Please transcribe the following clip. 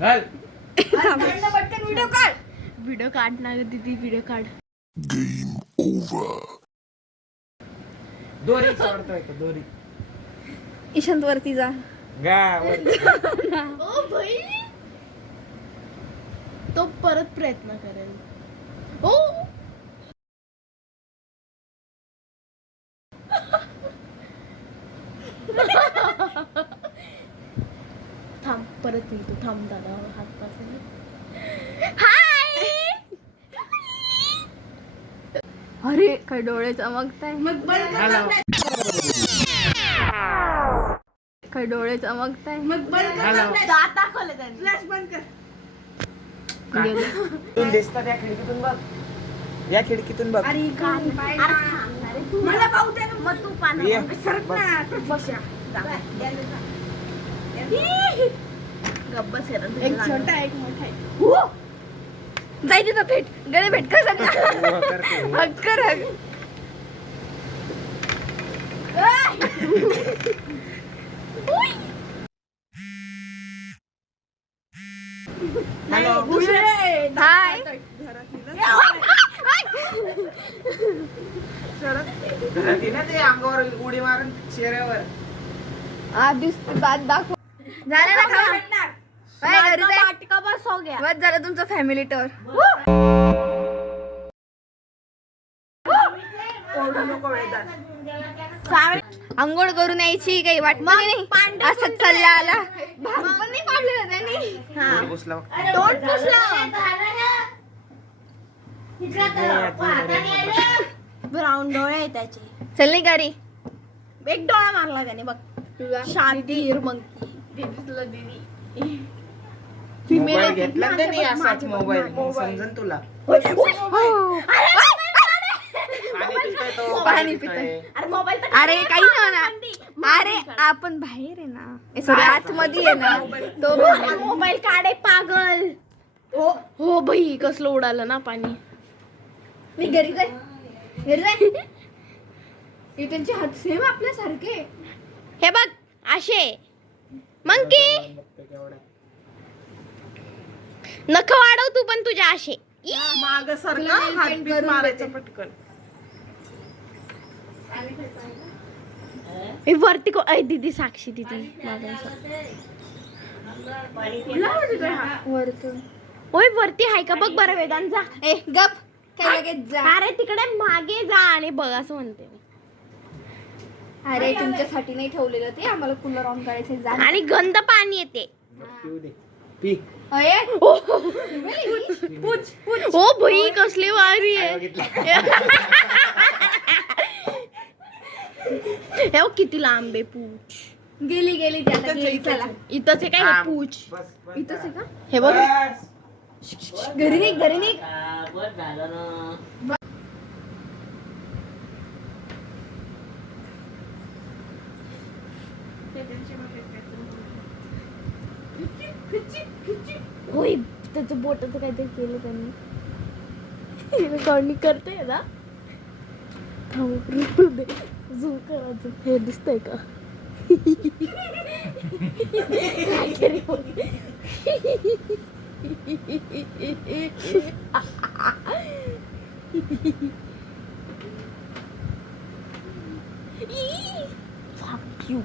घाल. पटकन व्हिडिओ काढ. व्हिडिओ काढ ना दीदी, व्हिडिओ काढ. दोरी सोडतोय का दोरी? ईशांत वरती जा. ओ भाई, तो परत प्रयत्न करेल. ओ थांब, परत येतो. थांब दादा, हात पासून. हाय. अरे काय डोळे चमकताय. मग बंद कर. हॅलो. काय डोळे चमकताय. मग बंद कर. हॅलो. दात दाखवले त्यांनी. फ्लॅश बंद कर. तू दिसतात या खिडकीतून बघ. या खिडकीतून बघ. अरे मला पाहू दे ना. मग तू पाना ये. सरक ना. प्रतीक्षा गब्बस एक छोटा एक मोठा आहे. जाय तिथं भेट. गळे भेट कर हो, करते. हग कर हग. हॅलो. हाय. घरात ये ना ते अंगावर उडी मारून चेहऱ्यावर. दात दाखव. झालं ना खावा. बाय, घरी जाय. का बस हो गया. बस झालं तुमचं फॅमिली टूर. ओरडू नको वेदांत. अंघोळ करून यायची काही वाटत नाही. असंच चालला आला. भाग पण नाही पाडलेलं त्यांनी. डोळे पुसला बघ. तोंड पुसलं. ब्राऊन डोळे आहे त्याचे. चल नाही घरी. एक डोळा मारला त्याने बघ. शांती हिरमंकी. मोबाईल घेतला ना त्यांनी असाच मोबाईल. मग समजन तुला. पाणी पितोय तो. पाणी पितोय. अरे मोबाईल अरे काही नाही ना. अरे आपण बाहेर आहे ना. सॉरी आतमध्ये आहे ना. तो मोबाईल काढे पागल. हो भाई, कसलं उडालं ना पाणी. मी घरी जाय. घरी जाय. हे त्यांचे हात सेम आपल्यासारखे. हे बघ असे मंकी. नख वाढव तू पण तुझ्या असे. माग तुला nail paint करून मारायचं देते. पटकन. ए, वरती को ऐ दीदी, साक्षी दीदी. ओय वरती हाय का बघ बरं वेदांत. जा. ए गप. काय लगेच जा. अरे तिकडे मागे जा आणि बघ असं म्हणते मी. अरे तुमच्यासाठी नाही ठेवलेलं ते. आम्हाला कूलर ऑन करायचे. जा. आणि गंद पाणी येते. पिऊ दे. पी. अये. ओ भाई कसली वारी आहे. हे बघ किती लांब आहे पूछ. गेली गेली ती आता. गेली. चला. इथंच आहे काय हे पूछ. बस, बस. इथंच आहे का? हे बघ. बस. घरी निघ. घरी निघ. होय त्याचं बोटाचं काहीतरी केलं त्यांनी. रेकॉर्डिंग करते ना. झूम करा. हे दिसतंय का? काहीतरी बोल. Fuck you.